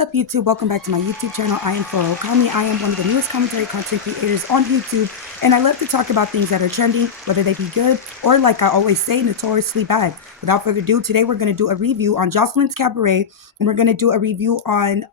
up, YouTube? Welcome back to my YouTube channel. I am Flora Okami. I am one of the newest commentary content creators on YouTube, and I love to talk about things that are trending, whether they be good or, like I always say, notoriously bad. Without further ado, today we're going to do a review on Jocelyn's Cabaret, and we're going to do a review on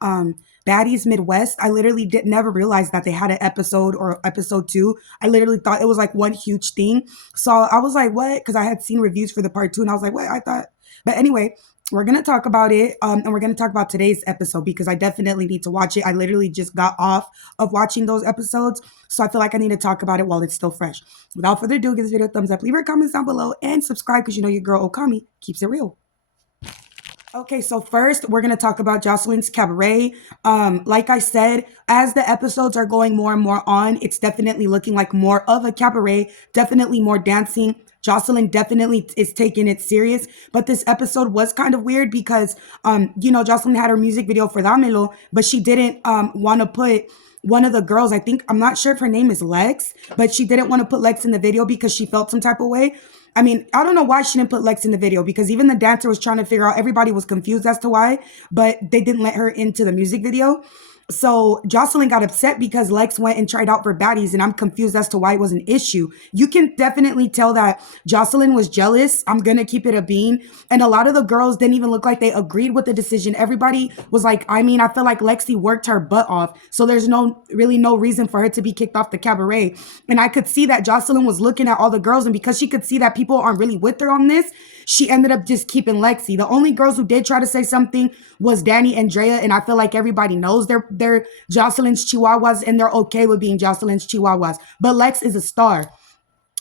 Baddiesmidwest. I literally never realized that they had an episode or episode 2. I literally thought it was like one huge thing. So I was like, what? Because I had seen reviews for the part 2, and I was like, what? I thought. But anyway, we're going to talk about it, and we're going to talk about today's episode because I definitely need to watch it. I literally just got off of watching those episodes, so I feel like I need to talk about it while it's still fresh. Without further ado, give this video a thumbs up, leave your comments down below, and subscribe because you know your girl Okami keeps it real. Okay, so first, we're going to talk about Jocelyn's Cabaret. Like I said, as the episodes are going more and more on, it's definitely looking like more of a cabaret, definitely more dancing. Jocelyn definitely is taking it serious, but this episode was kind of weird because, Jocelyn had her music video for Damelo, but she didn't want to put one of the girls, I'm not sure if her name is Lex, but she didn't want to put Lex in the video because she felt some type of way. I mean, I don't know why she didn't put Lex in the video because even the dancer was trying to figure out, everybody was confused as to why, but they didn't let her into the music video. So Jocelyn got upset because Lex went and tried out for Baddies, and I'm confused as to why it was an issue. You can definitely tell that Jocelyn was jealous. I'm going to keep it a bean. And a lot of the girls didn't even look like they agreed with the decision. Everybody was like, I feel like Lexi worked her butt off. So there's really no reason for her to be kicked off the cabaret. And I could see that Jocelyn was looking at all the girls, and because she could see that people aren't really with her on this, she ended up just keeping Lexi. The only girls who did try to say something was Danny and Drea, and I feel like everybody knows they're Jocelyn's chihuahuas, and they're okay with being Jocelyn's chihuahuas. But Lex is a star.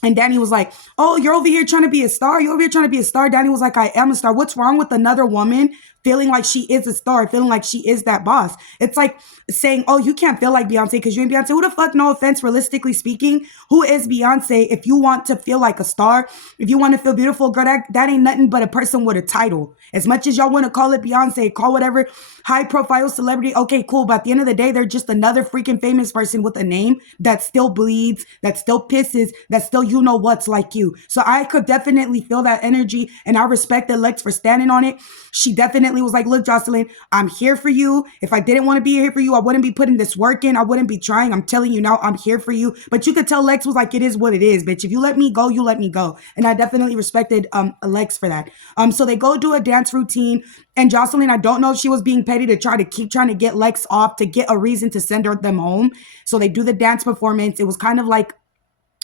And Danny was like, oh, you're over here trying to be a star? You're over here trying to be a star? Danny was like, I am a star. What's wrong with another woman feeling like she is a star, feeling like she is that boss? It's like saying, oh, you can't feel like Beyonce because you ain't Beyonce. Who the fuck, no offense, realistically speaking, who is Beyonce? If you want to feel like a star, if you want to feel beautiful, girl, that ain't nothing but a person with a title. As much as y'all want to call it Beyonce, call whatever high profile celebrity, okay, cool. But at the end of the day, they're just another freaking famous person with a name that still bleeds, that still pisses, that still you know what's like you. So I could definitely feel that energy, and I respected Lex for standing on it. She definitely was like, look, Jocelyn, I'm here for you. If I didn't want to be here for you, I wouldn't be putting this work in. I wouldn't be trying. I'm telling you now, I'm here for you. But you could tell Lex was like, it is what it is, bitch. If you let me go, you let me go. And I definitely respected Lex for that. So they go do a dance routine, and Jocelyn, I don't know if she was being petty to try to keep trying to get Lex off to get a reason to send them home. So they do the dance performance. It was kind of like,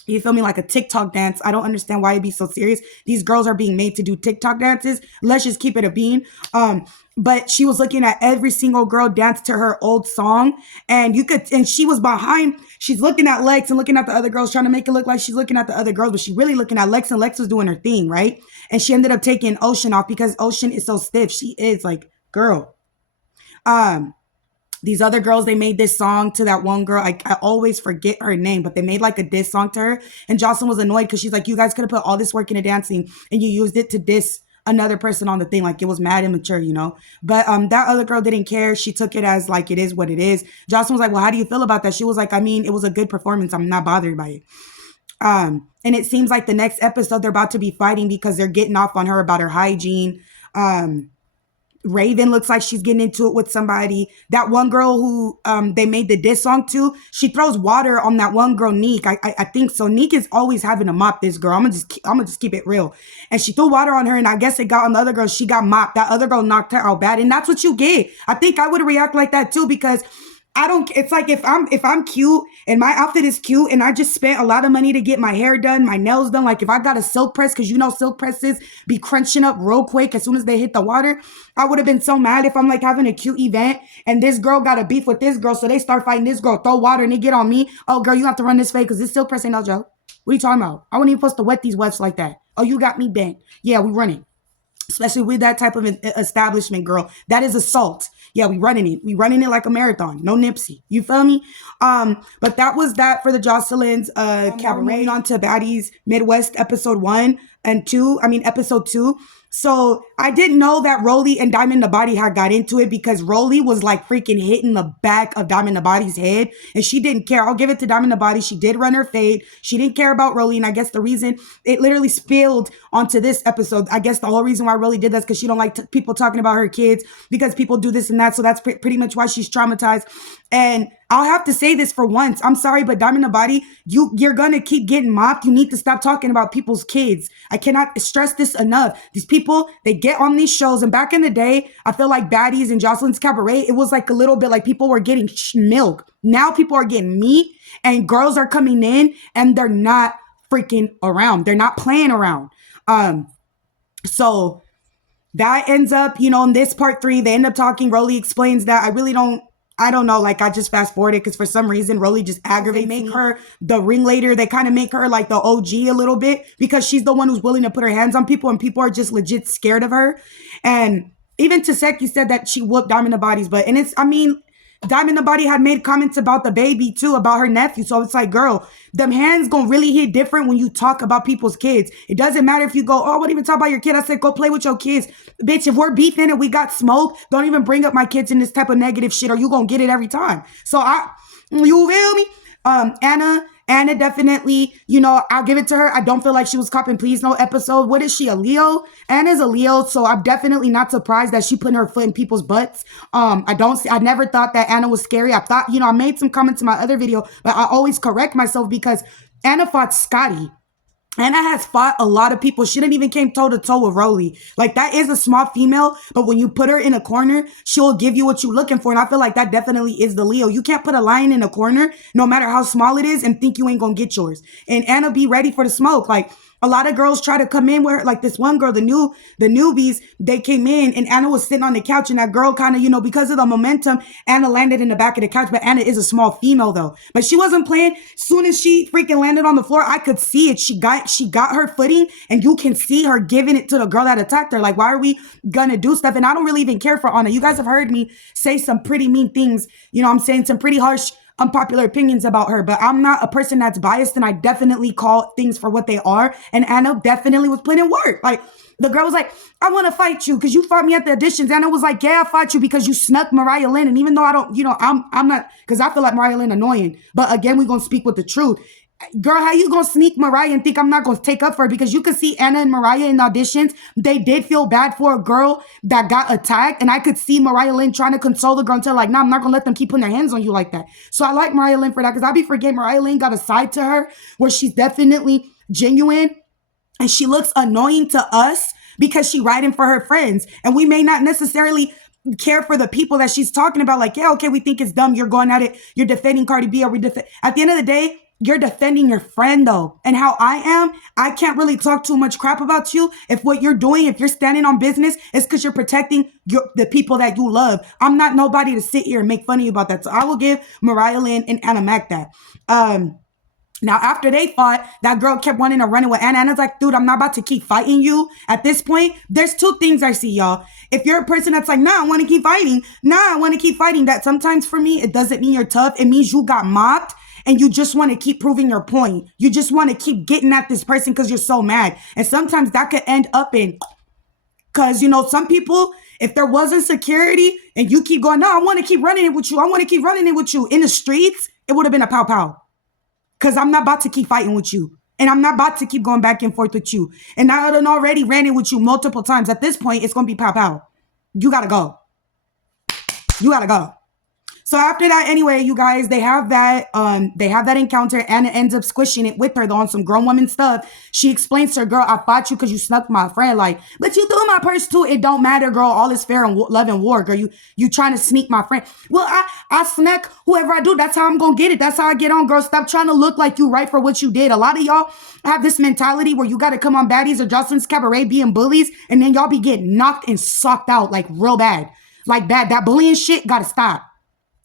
you feel me, like a TikTok dance. I don't understand why it'd be so serious. These girls are being made to do TikTok dances. Let's just keep it a bean. But she was looking at every single girl dance to her old song. And she was behind, she's looking at Lex and looking at the other girls, trying to make it look like she's looking at the other girls, but she's really looking at Lex, and Lex was doing her thing, right? And she ended up taking Ocean off because Ocean is so stiff. She is like, girl. These other girls, they made this song to that one girl. I always forget her name, but they made like a diss song to her. And Jocelyn was annoyed because she's like, you guys could have put all this work into dancing and you used it to diss another person on the thing. Like, it was mad immature, you know? But that other girl didn't care. She took it as like, it is what it is. Jocelyn was like, well, how do you feel about that? She was like, it was a good performance. I'm not bothered by it. And it seems like the next episode they're about to be fighting because they're getting off on her about her hygiene. Raven looks like she's getting into it with somebody. That one girl who they made the diss song to, she throws water on that one girl, Neek. I think so. Neek is always having to mop this girl. I'm gonna just keep it real. And she threw water on her, and I guess it got on the other girl. She got mopped. That other girl knocked her out bad, and that's what you get. I think I would react like that too because it's like if I'm cute and my outfit is cute and I just spent a lot of money to get my hair done, my nails done, like if I got a silk press, because silk presses be crunching up real quick as soon as they hit the water, I would have been so mad if I'm like having a cute event and this girl got a beef with this girl, so they start fighting this girl, throw water, and they get on me. Oh, girl, you have to run this fade because this silk press ain't no joke. What are you talking about? I wasn't even supposed to wet these wefts like that. Oh, you got me bent. Yeah, we running. Especially with that type of establishment, girl. That is assault. Yeah, we running it. We running it like a marathon. No Nipsey. You feel me? But that was that for the Jocelyn's cabaret. On to Baddies Midwest episode 1. episode 2. So I didn't know that Rolly and Diamond the Body had got into it because Rolly was like freaking hitting the back of Diamond the Body's head and she didn't care. I'll give it to Diamond the Body. She did run her fade. She didn't care about Rolly. And I guess the reason it literally spilled onto this episode, I guess the whole reason why Rolly did that is because she don't like people talking about her kids because people do this and that. So that's pretty much why she's traumatized. And I'll have to say this for once. I'm sorry, but Diamond the Body, you're going to keep getting mocked. You need to stop talking about people's kids. I cannot stress this enough. These people, they get on these shows. And back in the day, I feel like Baddies and Jocelyn's Cabaret, it was like a little bit like people were getting milk. Now people are getting meat and girls are coming in and they're not freaking around. They're not playing around. So that ends up, in this part 3, they end up talking. Rolly explains that I don't know, like I just fast forwarded because for some reason Rolly just aggravates me. They make her the ringleader. They kind of make her like the OG a little bit because she's the one who's willing to put her hands on people and people are just legit scared of her. And even Taseki said that she whooped Diamond the Body's butt. And Diamond the Body had made comments about the baby too, about her nephew. So it's like, girl, them hands gonna really hit different when you talk about people's kids. It doesn't matter if you go, oh, I wouldn't even talk about your kid. I said, go play with your kids. Bitch, if we're beefing and we got smoke, don't even bring up my kids in this type of negative shit or you gonna get it every time. So you feel me? Anna definitely, I'll give it to her. I don't feel like she was copping please no episode. What is she, a Leo? Anna's a Leo, so I'm definitely not surprised that she putting her foot in people's butts. I never thought that Anna was scary. I thought, I made some comments in my other video, but I always correct myself because Anna fought Scotty. Anna has fought a lot of people. She didn't even came toe-to-toe with Rolly. Like, that is a small female, but when you put her in a corner, she'll give you what you're looking for. And I feel like that definitely is the Leo. You can't put a lion in a corner, no matter how small it is, and think you ain't gonna get yours. And Anna be ready for the smoke. Like, a lot of girls try to come in where, like this one girl, the newbies, they came in and Anna was sitting on the couch and that girl kind of, because of the momentum, Anna landed in the back of the couch. But Anna is a small female though. But she wasn't playing. Soon as she freaking landed on the floor, I could see it. She got her footing and you can see her giving it to the girl that attacked her. Like, why are we gonna do stuff? And I don't really even care for Anna. You guys have heard me say some pretty mean things. I'm saying some pretty harsh, unpopular opinions about her, but I'm not a person that's biased and I definitely call things for what they are. And Anna definitely was putting in work. Like, the girl was like, I want to fight you because you fought me at the auditions. Anna was like, yeah, I fought you because you snuck Mariah Lynn. And even though I don't, I'm not, because I feel like Mariah Lynn annoying. But again, we're going to speak with the truth. Girl, how you gonna sneak Mariah and think I'm not gonna take up for her? Because you could see Anna and Mariah in the auditions. They did feel bad for a girl that got attacked. And I could see Mariah Lynn trying to console the girl and tell like, nah, I'm not gonna let them keep putting their hands on you like that. So I like Mariah Lynn for that because I be forgetting Mariah Lynn got a side to her where she's definitely genuine and she looks annoying to us because she riding for her friends. And we may not necessarily care for the people that she's talking about. Like, yeah, okay, we think it's dumb. You're going at it. You're defending Cardi B. At the end of the day, you're defending your friend though. And how I am, I can't really talk too much crap about you if what you're doing, if you're standing on business, is because you're protecting the people that you love. I'm not nobody to sit here and make fun of you about that. So I will give Mariah Lynn and Anna Mac that. Now, after they fought, that girl kept wanting to run it with Anna. Anna's like, dude, I'm not about to keep fighting you. At this point, there's two things I see, y'all. If you're a person that's like, nah, I want to keep fighting. Nah, I want to keep fighting. That sometimes for me, it doesn't mean you're tough. It means you got mocked. And you just want to keep proving your point. You just want to keep getting at this person because you're so mad. And sometimes that could end up in, because, some people, if there wasn't security and you keep going, no, I want to keep running it with you. I want to keep running it with you in the streets, it would have been a pow pow. Because I'm not about to keep fighting with you. And I'm not about to keep going back and forth with you. And I done already ran it with you multiple times. At this point, it's going to be pow pow. You got to go. You got to go. So after that, anyway, you guys, they have that encounter. Anna ends up squishing it with her though on some grown woman stuff. She explains to her, girl, I fought you because you snuck my friend. Like, but you threw my purse too. It don't matter, girl. All is fair in love and war, girl. You trying to sneak my friend. Well, I snuck whoever I do. That's how I'm going to get it. That's how I get on, girl. Stop trying to look like you right for what you did. A lot of y'all have this mentality where you got to come on Baddies or Jocelyn's Cabaret being bullies. And then y'all be getting knocked and socked out like real bad. Like bad. That bullying shit got to stop.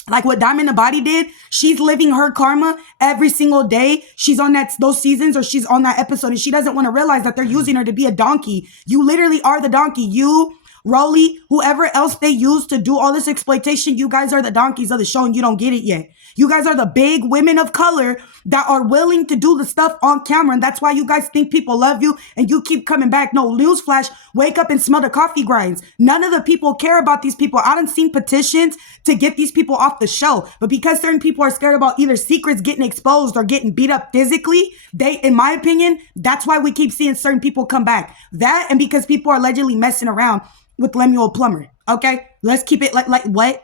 Like what Diamond the Body did, she's living her karma every single day. She's on those seasons or she's on that episode and she doesn't want to realize that they're using her to be a donkey. You literally are the donkey. You, Rolly, whoever else they use to do all this exploitation, you guys are the donkeys of the show and you don't get it yet. You guys are the big women of color that are willing to do the stuff on camera. And that's why you guys think people love you and you keep coming back. No, newsflash, wake up and smell the coffee grinds. None of the people care about these people. I done seen petitions to get these people off the show. But because certain people are scared about either secrets getting exposed or getting beat up physically, in my opinion, that's why we keep seeing certain people come back. That and because people are allegedly messing around with Lemuel Plumber. Okay? Let's keep it like what?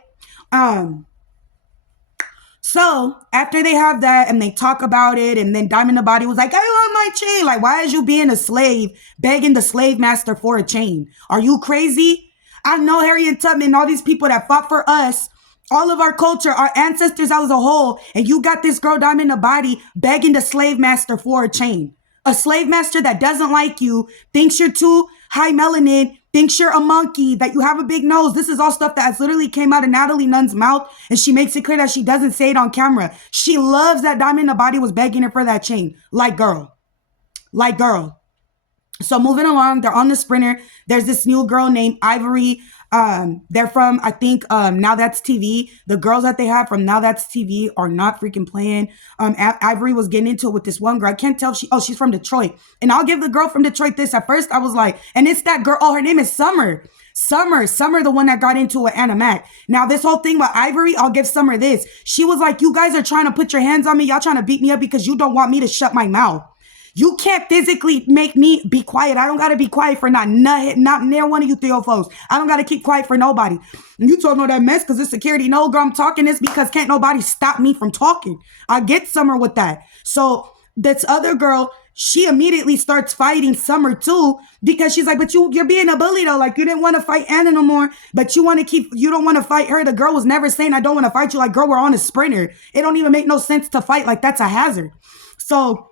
So after they have that and they talk about it, and then Diamond the Body was like, I want my chain. Like, why is you being a slave, begging the slave master for a chain? Are you crazy? I know Harriet Tubman, all these people that fought for us, all of our culture, our ancestors as a whole, and you got this girl Diamond the Body begging the slave master for a chain. A slave master that doesn't like you, thinks you're too high melanin, thinks you're a monkey, that you have a big nose. This is all stuff that has literally came out of Natalie Nunn's mouth, and she makes it clear that she doesn't say it on camera. She loves that Diamond the Body was begging her for that chain. Like, girl. Like, girl. So moving along, they're on the Sprinter. There's this new girl named Ivory. They're from, I think, Now That's TV. The girls that they have from Now That's TV are not freaking playing. Ivory was getting into it with this one girl. I can't tell if she's from Detroit. And I'll give the girl from Detroit this. At first, I was like, and it's that girl. Oh, her name is Summer. Summer, the one that got into it with Anna Mac. Now, this whole thing with Ivory, I'll give Summer this. She was like, you guys are trying to put your hands on me. Y'all trying to beat me up because you don't want me to shut my mouth. You can't physically make me be quiet. I don't got to be quiet for not near one of you 304s. I don't got to keep quiet for nobody. And you talking all that mess because it's security. No, girl, I'm talking this because can't nobody stop me from talking. I get Summer with that. So this other girl, she immediately starts fighting Summer too because she's like, but you're being a bully though. Like, you didn't want to fight Anna no more, but you don't want to fight her. The girl was never saying, I don't want to fight you. Like, girl, we're on a Sprinter. It don't even make no sense to fight. Like, that's a hazard. So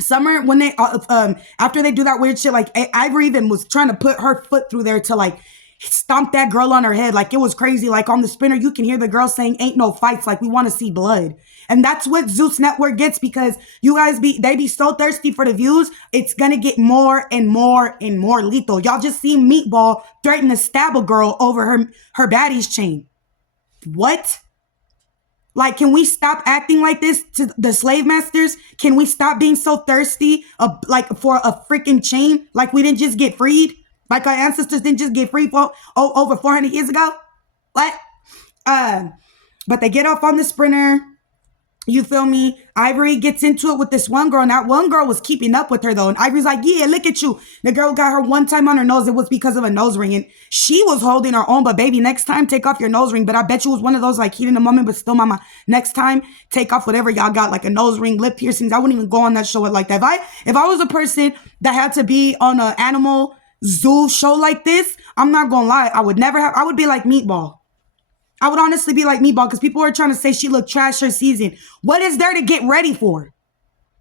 Summer, when they after they do that weird shit, like Ivory even was trying to put her foot through there to like stomp that girl on her head. Like, it was crazy. Like, on the Sprinter, you can hear the girl saying, ain't no fights. Like, we want to see blood. And that's what Zeus Network gets because you guys they be so thirsty for the views. It's going to get more and more and more lethal. Y'all just seen Meatball threaten to stab a girl over her baddies chain. What? Like, can we stop acting like this to the slave masters? Can we stop being so thirsty like for a freaking chain? Like, we didn't just get freed? Like, our ancestors didn't just get freed over 400 years ago? What? But they get off on the Sprinter. You feel me? Ivory gets into it with this one girl. And that one girl was keeping up with her, though. And Ivory's like, yeah, look at you. The girl got her one time on her nose. It was because of a nose ring. And she was holding her own. But baby, next time, take off your nose ring. But I bet you was one of those, like, heat in the moment, but still, mama, next time, take off whatever y'all got, like a nose ring, lip piercings. I wouldn't even go on that show like that. If I was a person that had to be on an animal zoo show like this, I'm not going to lie. I would be like Meatball. I would honestly be like Meatball because people are trying to say she looked trash her season. What is there to get ready for?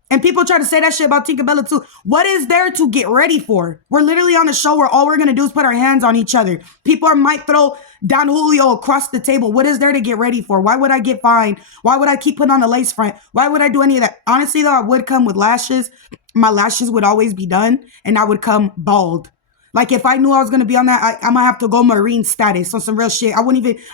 And people try to say that shit about Tinkerbella too. What is there to get ready for? We're literally on a show where all we're going to do is put our hands on each other. People might throw Don Julio across the table. What is there to get ready for? Why would I get fined? Why would I keep putting on a lace front? Why would I do any of that? Honestly, though, I would come with lashes. My lashes would always be done and I would come bald. Like, if I knew I was going to be on that, I might have to go Marine status on some real shit.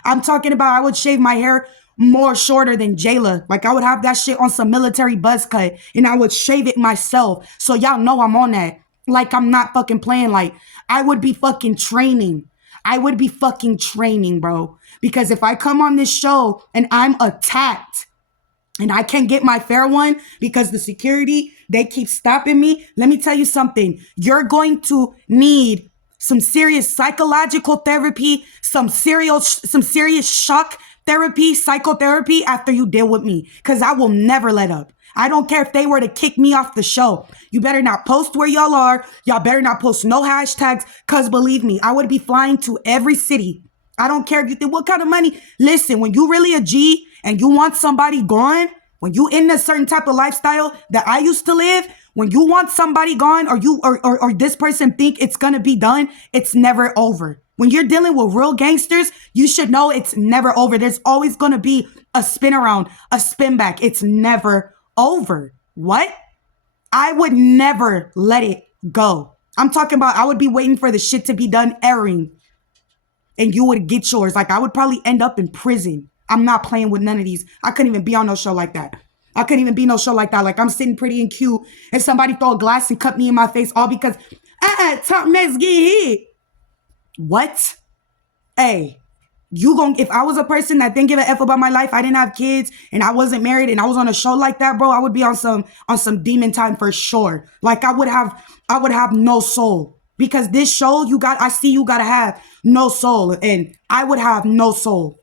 I'm talking about I would shave my hair more shorter than Jayla. Like, I would have that shit on some military buzz cut and I would shave it myself. So y'all know I'm on that. Like, I'm not fucking playing. Like, I would be fucking training. Bro. Because if I come on this show and I'm attacked and I can't get my fair one because the security, they keep stopping me. Let me tell you something. You're going to need some serious psychological therapy, some serious shock therapy, psychotherapy after you deal with me. Because I will never let up. I don't care if they were to kick me off the show. You better not post where y'all are. Y'all better not post no hashtags. Because believe me, I would be flying to every city. I don't care if you think, what kind of money? Listen, when you really a G and you want somebody gone, when you in a certain type of lifestyle that I used to live, when you want somebody gone or this person think it's going to be done, it's never over. When you're dealing with real gangsters, you should know it's never over. There's always going to be a spin around, a spin back. It's never over. What? I would never let it go. I'm talking about I would be waiting for the shit to be done airing and you would get yours. Like, I would probably end up in prison. I'm not playing with none of these. I couldn't even be on no show like that. I couldn't even be no show like that. Like I'm sitting pretty and cute, and somebody throw a glass and cut me in my face all because top mess get hit. What? Hey, you gon' if I was a person that didn't give a F about my life, I didn't have kids and I wasn't married and I was on a show like that, bro, I would be on some demon time for sure. Like I would have no soul. Because this show I see you gotta have no soul. And I would have no soul.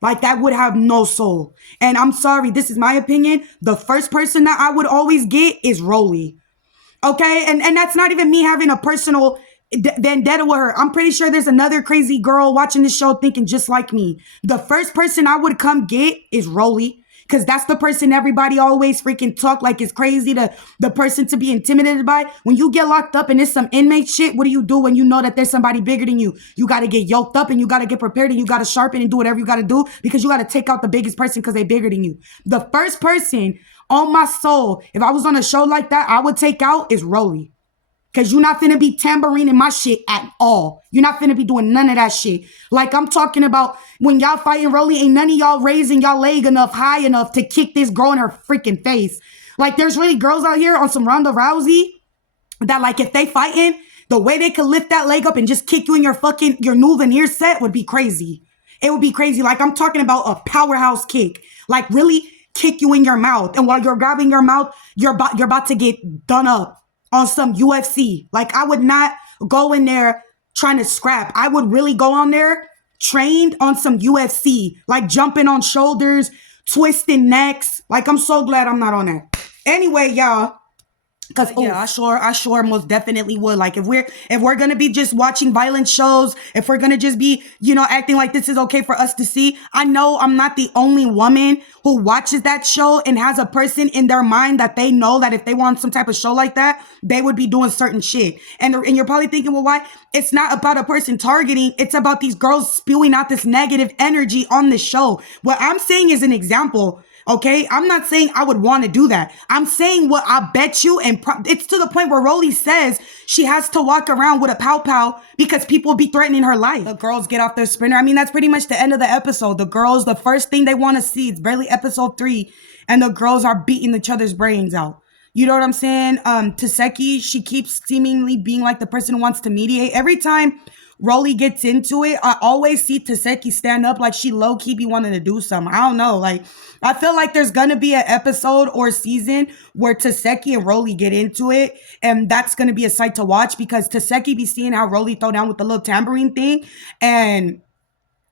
Like that would have no soul. And I'm sorry, this is my opinion. The first person that I would always get is Rolly. Okay, and that's not even me having a personal vendetta with her. I'm pretty sure there's another crazy girl watching this show thinking just like me. The first person I would come get is Rolly, because that's the person everybody always freaking talk like is crazy, the person to be intimidated by. When you get locked up and it's some inmate shit, what do you do when you know that there's somebody bigger than you? You got to get yoked up and you got to get prepared and you got to sharpen and do whatever you got to do because you got to take out the biggest person because they bigger than you. The first person on my soul, if I was on a show like that, I would take out is Rolly. Because you're not finna be tambourining my shit at all. You're not finna be doing none of that shit. Like I'm talking about when y'all fighting Rolly, ain't none of y'all raising y'all leg enough, high enough to kick this girl in her freaking face. Like there's really girls out here on some Ronda Rousey that like if they fighting, the way they could lift that leg up and just kick you in your nouveau set would be crazy. It would be crazy. Like I'm talking about a powerhouse kick. Like really kick you in your mouth. And while you're grabbing your mouth, you're about to get done up on some UFC. Like I would not go in there trying to scrap. I would really go on there trained on some UFC, like jumping on shoulders, twisting necks. Like I'm so glad I'm not on that. Anyway, y'all, because yeah, I sure most definitely would. Like if we're gonna be just watching violent shows, if we're gonna just be, acting like this is okay for us to see, I know I'm not the only woman who watches that show and has a person in their mind that they know that if they want some type of show like that, they would be doing certain shit. And you're probably thinking, well, why? It's not about a person targeting. It's about these girls spewing out this negative energy on the show. What I'm saying is an example. Okay, I'm not saying I would want to do that. I'm saying what I bet you, and it's to the point where Rolly says she has to walk around with a pow-pow because people be threatening her life. The girls get off their sprinter. I mean, that's pretty much the end of the episode. The girls, the first thing they want to see, it's barely episode 3, and the girls are beating each other's brains out. You know what I'm saying? Taseki, she keeps seemingly being like the person who wants to mediate. Every time Rolly gets into it, I always see Taseki stand up like she low-key be wanting to do something. I don't know. Like, I feel like there's gonna be an episode or season where Taseki and Rolly get into it, and that's gonna be a sight to watch because Taseki be seeing how Rolly throw down with the little tambourine thing, and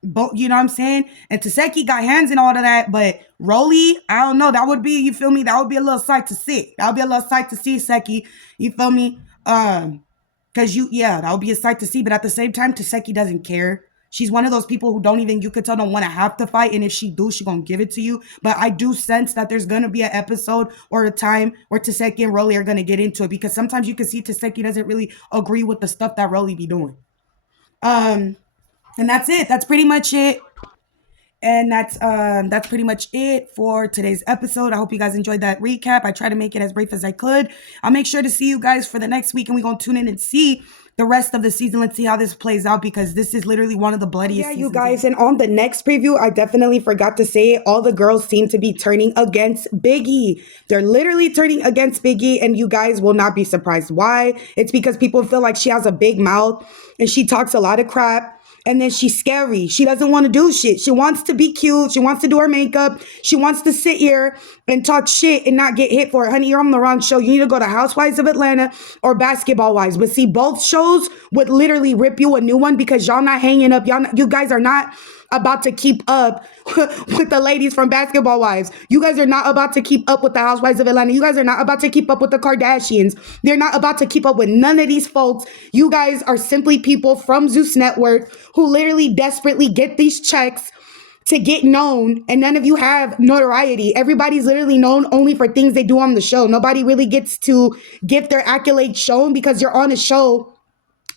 you know what I'm saying? And Taseki got hands and all of that, but Rolly, I don't know. That would be, you feel me? That would be a little sight to see. That would be a little sight to see, Seki. You feel me? Because that would be a sight to see. But at the same time, Taseki doesn't care. She's one of those people who you could tell don't want to have to fight. And if she do, she gonna give it to you. But I do sense that there's gonna be an episode or a time where Taseki and Rolly are gonna get into it. Because sometimes you can see Taseki doesn't really agree with the stuff that Rolly be doing. And that's it. That's pretty much it. And that's pretty much it for today's episode. I hope you guys enjoyed that recap. I try to make it as brief as I could. I'll make sure to see you guys for the next week, and we're gonna tune in and see the rest of the season. Let's see how this plays out because this is literally one of the bloodiest seasons. You guys, and on the next preview, I definitely forgot to say it. All the girls seem to be turning against Biggie. They're literally turning against Biggie, and you guys will not be surprised why. It's because people feel like she has a big mouth and she talks a lot of crap. And then she's scary. She doesn't want to do shit. She wants to be cute. She wants to do her makeup. She wants to sit here and talk shit and not get hit for it. Honey, you're on the wrong show. You need to go to Housewives of Atlanta or Basketball Wives. But see, both shows would literally rip you a new one because y'all not hanging up. You guys are not about to keep up with the ladies from Basketball Wives. You guys are not about to keep up with the Housewives of Atlanta. You guys are not about to keep up with the Kardashians. They're not about to keep up with none of these folks. You guys are simply people from Zeus Network who literally desperately get these checks to get known, and none of you have notoriety. Everybody's literally known only for things they do on the show. Nobody really gets to get their accolades shown because you're on a show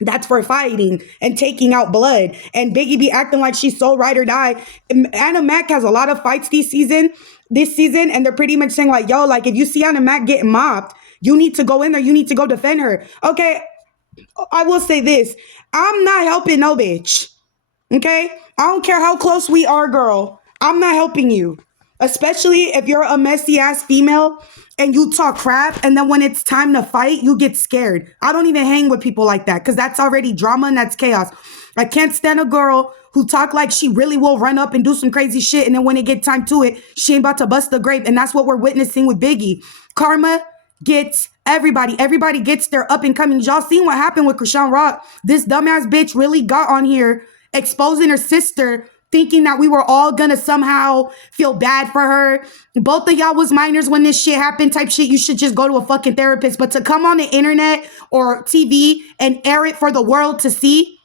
that's for fighting and taking out blood. And Biggie be acting like she's so ride or die. Anna Mac has a lot of fights this season, and they're pretty much saying like, yo, like if you see Anna Mac getting mopped, you need to go in there. You need to go defend her. Okay, I will say this. I'm not helping no bitch. Okay? I don't care how close we are, girl. I'm not helping you. Especially if you're a messy ass female and you talk crap and then when it's time to fight, you get scared. I don't even hang with people like that because that's already drama and that's chaos. I can't stand a girl who talk like she really will run up and do some crazy shit and then when it get time to it, she ain't about to bust the grape. And that's what we're witnessing with Biggie. Karma gets everybody. Everybody gets their up and coming. Y'all seen what happened with Krishan Rock? This dumbass bitch really got on here exposing her sister, thinking that we were all gonna somehow feel bad for her. Both of y'all was minors when this shit happened type shit. You should just go to a fucking therapist. But to come on the internet or TV and air it for the world to see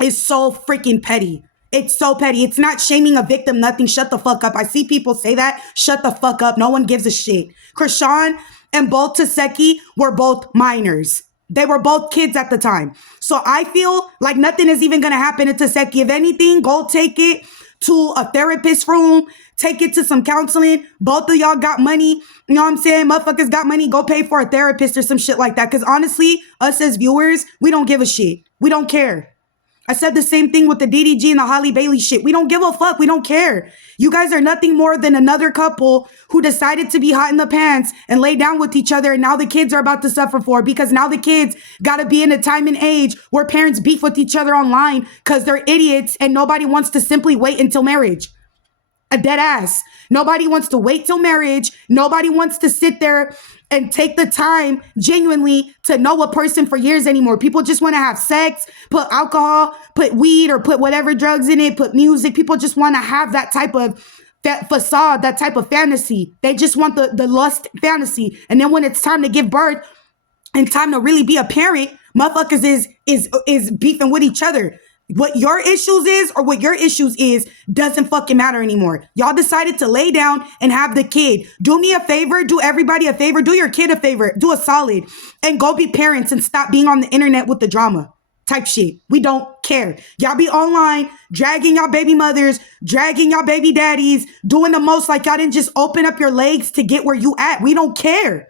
is so freaking petty. It's so petty. It's not shaming a victim, nothing. Shut the fuck up. I see people say that. Shut the fuck up. No one gives a shit. Krishan and both Taseki were both minors. They were both kids at the time. So I feel like nothing is even going to happen to Taseki. If anything, go take it to a therapist room. Take it to some counseling. Both of y'all got money. You know what I'm saying? Motherfuckers got money. Go pay for a therapist or some shit like that. Because honestly, us as viewers, we don't give a shit. We don't care. I said the same thing with the DDG and the Holly Bailey shit. We don't give a fuck. We don't care. You guys are nothing more than another couple who decided to be hot in the pants and lay down with each other. And now the kids are about to suffer for it because now the kids got to be in a time and age where parents beef with each other online because they're idiots and nobody wants to simply wait until marriage. A dead ass. Nobody wants to wait till marriage. Nobody wants to sit there and take the time genuinely to know a person for years anymore. People just want to have sex, put alcohol, put weed or put whatever drugs in it, put music. People just want to have that type of facade, that type of fantasy. They just want the lust fantasy. And then when it's time to give birth and time to really be a parent, motherfuckers is beefing with each other. What your issues is or what your issues is doesn't fucking matter anymore. Y'all decided to lay down and have the kid. Do me a favor. Do everybody a favor. Do your kid a favor. Do a solid. And go be parents and stop being on the internet with the drama type shit. We don't care. Y'all be online, dragging y'all baby mothers, dragging y'all baby daddies, doing the most like y'all didn't just open up your legs to get where you at. We don't care.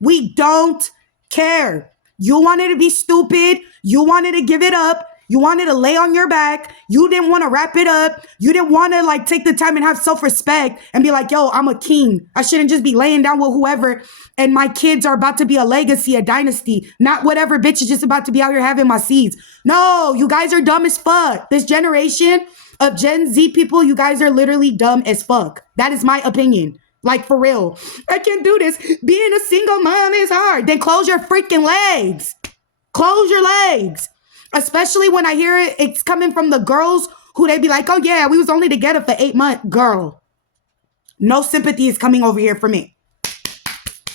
We don't care. You wanted to be stupid. You wanted to give it up. You wanted to lay on your back. You didn't want to wrap it up. You didn't want to like take the time and have self-respect and be like, yo, I'm a king. I shouldn't just be laying down with whoever. And my kids are about to be a legacy, a dynasty, not whatever bitch is just about to be out here having my seeds. No, you guys are dumb as fuck. This generation of Gen Z people, you guys are literally dumb as fuck. That is my opinion. Like for real. I can't do this. Being a single mom is hard. Then close your freaking legs. Close your legs. Especially when I hear it's coming from the girls who they be like, oh yeah, we was only together for 8 months. Girl, no sympathy is coming over here for me.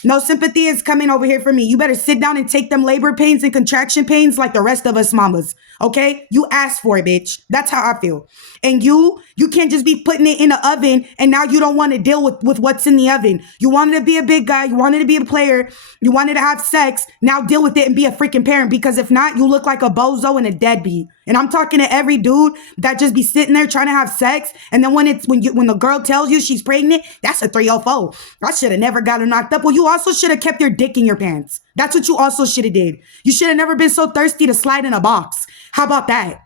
No sympathy is coming over here for me. You better sit down and take them labor pains and contraction pains like the rest of us mamas. Okay? You asked for it, bitch. That's how I feel. And you can't just be putting it in the oven and now you don't want to deal with what's in the oven. You wanted to be a big guy. You wanted to be a player. You wanted to have sex. Now deal with it and be a freaking parent because if not, you look like a bozo and a deadbeat. And I'm talking to every dude that just be sitting there trying to have sex. And then when the girl tells you she's pregnant, that's a 304. I should have never got her knocked up. Well, you also should have kept your dick in your pants. That's what you also should have did. You should have never been so thirsty to slide in a box. How about that?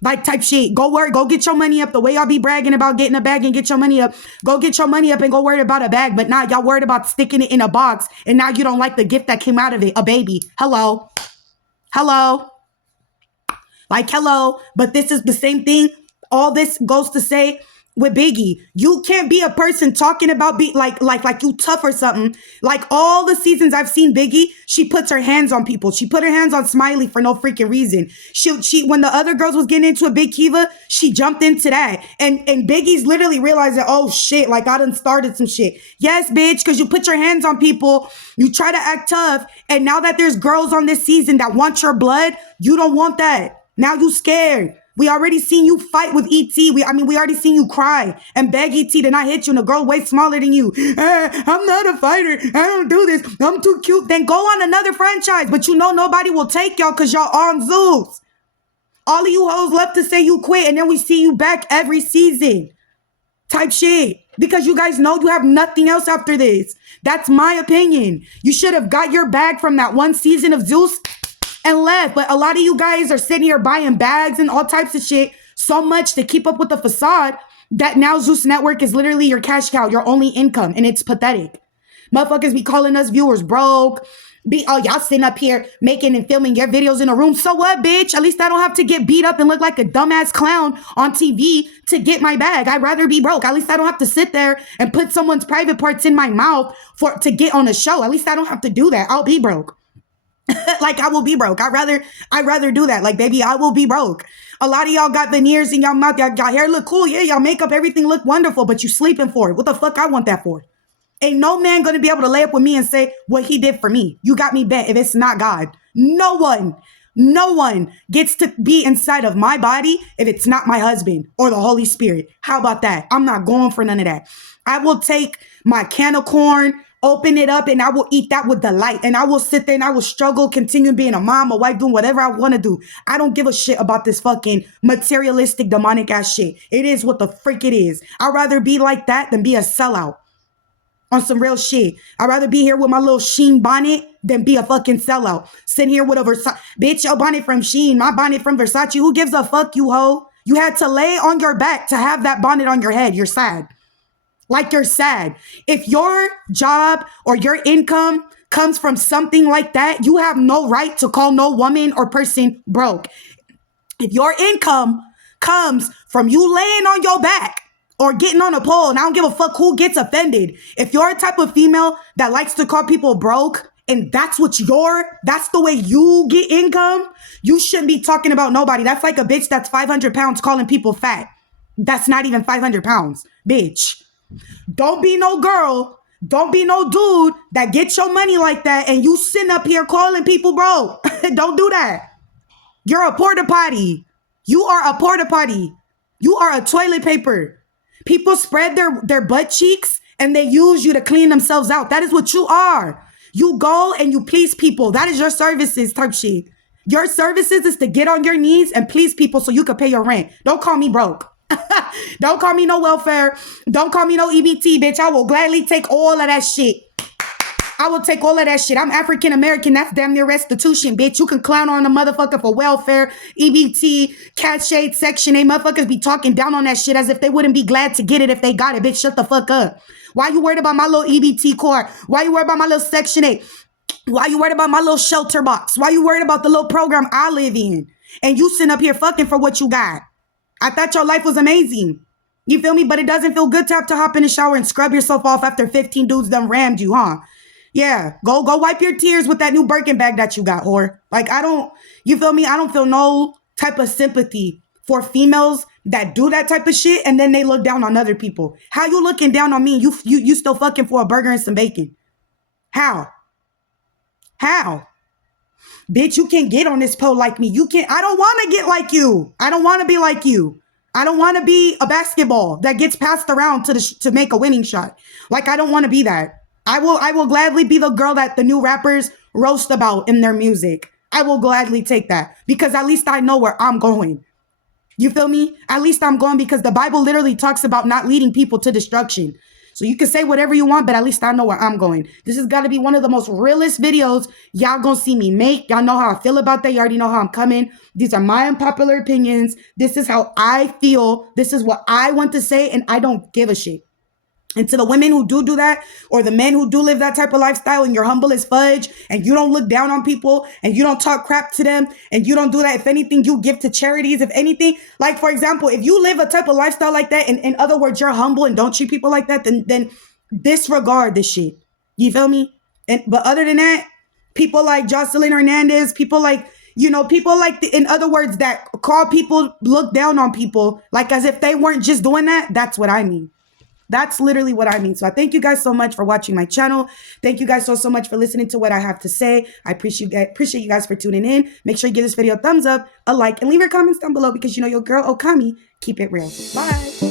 Like type shit. Go work. Go get your money up. The way y'all be bragging about getting a bag and get your money up. Go get your money up and go worry about a bag. But now y'all worried about sticking it in a box. And now you don't like the gift that came out of it. A baby. Hello. Hello. Like, hello. But this is the same thing. All this goes to say with Biggie, you can't be a person talking about like you tough or something. Like all the seasons I've seen Biggie, she puts her hands on people. She put her hands on Smiley for no freaking reason. She when the other girls was getting into a Big Kiva, she jumped into that. And Biggie's literally realizing, oh shit, like I done started some shit. Yes, bitch, because you put your hands on people, you try to act tough, and now that there's girls on this season that want your blood, you don't want that. Now you scared. We already seen you fight with E.T. We already seen you cry and beg E.T. to not hit you and a girl way smaller than you. I'm not a fighter. I don't do this. I'm too cute. Then go on another franchise. But you know nobody will take y'all because y'all on Zeus. All of you hoes love to say you quit and then we see you back every season. Type shit. Because you guys know you have nothing else after this. That's my opinion. You should have got your bag from that one season of Zeus and left. But a lot of you guys are sitting here buying bags and all types of shit so much to keep up with the facade That now Zeus Network is literally your cash cow, your only income, and it's pathetic. Motherfuckers be calling us viewers broke. Y'all sitting up here making and filming your videos in a room. So what, bitch? At least I don't have to get beat up and look like a dumbass clown on TV to get my bag. I'd rather be broke. At least I don't have to sit there and put someone's private parts in my mouth to get on a show. At least I don't have to do that. I'll be broke. Like, I will be broke. I'd rather do that. Like, baby, I will be broke. A lot of y'all got veneers in y'all mouth. Y'all hair look cool. Yeah, y'all makeup, everything look wonderful, but you sleeping for it. What the fuck I want that for? Ain't no man gonna be able to lay up with me and say what he did for me. You got me bent if it's not God. No one gets to be inside of my body if it's not my husband or the Holy Spirit. How about that? I'm not going for none of that. I will take my can of corn, open it up, and I will eat that with delight. And I will sit there and I will struggle, continue being a mom, a wife, doing whatever I want to do. I don't give a shit about this fucking materialistic, demonic ass shit. It is what the freak it is. I'd rather be like that than be a sellout. On some real shit. I'd rather be here with my little Sheen bonnet than be a fucking sellout. Sitting here with a Versace. Bitch, your bonnet from Sheen, my bonnet from Versace. Who gives a fuck, you hoe? You had to lay on your back to have that bonnet on your head. You're sad. Like, you're sad. If your job or your income comes from something like that, you have no right to call no woman or person broke. If your income comes from you laying on your back or getting on a pole, and I don't give a fuck who gets offended. If you're a type of female that likes to call people broke, and that's the way you get income, you shouldn't be talking about nobody. That's like a bitch that's 500 pounds calling people fat. That's not even 500 pounds, bitch. Don't be no girl. Don't be no dude that gets your money like that and you sitting up here calling people broke. Don't do that. You're a porta potty. You are a porta potty. You are a toilet paper. People spread their butt cheeks and they use you to clean themselves out. That is what you are. You go and you please people. That is your services type shit. Your services is to get on your knees and please people so you can pay your rent. Don't call me broke. Don't call me no welfare. Don't call me no EBT, bitch. I will gladly take all of that shit. I will take all of that shit. I'm African American. That's damn near restitution, bitch. You can clown on a motherfucker for welfare, EBT, cat shade, Section 8. Motherfuckers be talking down on that shit as if they wouldn't be glad to get it if they got it. Bitch, shut the fuck up. Why you worried about my little EBT card? Why you worried about my little Section 8? Why you worried about my little shelter box? Why you worried about the little program I live in? And you sitting up here fucking for what you got. I thought your life was amazing. You feel me? But it doesn't feel good to have to hop in the shower and scrub yourself off after 15 dudes done rammed you, huh? Yeah, go wipe your tears with that new Birkin bag that you got, whore. Like, you feel me? I don't feel no type of sympathy for females that do that type of shit and then they look down on other people. How you looking down on me? You still fucking for a burger and some bacon. How? Bitch, you can't get on this pole like me. I don't want to get like you. I don't want to be like you. I don't want to be a basketball that gets passed around to make a winning shot. Like, I don't want to be that. I will gladly be the girl that the new rappers roast about in their music. I will gladly take that because at least I know where I'm going. You feel me? At least I'm going because the Bible literally talks about not leading people to destruction. So you can say whatever you want, but at least I know where I'm going. This has got to be one of the most realest videos y'all gonna see me make. Y'all know how I feel about that. You already know how I'm coming. These are my unpopular opinions. This is how I feel. This is what I want to say, and I don't give a shit. And to the women who do that, or the men who do live that type of lifestyle and you're humble as fudge and you don't look down on people and you don't talk crap to them and you don't do that. If anything, you give to charities. If anything, like, for example, if you live a type of lifestyle like that, and in other words, you're humble and don't treat people like that, then disregard this shit. You feel me? But other than that, people like Jocelyn Hernandez, people like, people like, in other words, that call people, look down on people, like as if they weren't just doing that. That's what I mean. That's literally what I mean. So I thank you guys so much for watching my channel. Thank you guys so much for listening to what I have to say. I appreciate you guys for tuning in. Make sure you give this video a thumbs up, a like, and leave your comments down below because you know your girl Okami keep it real. Bye.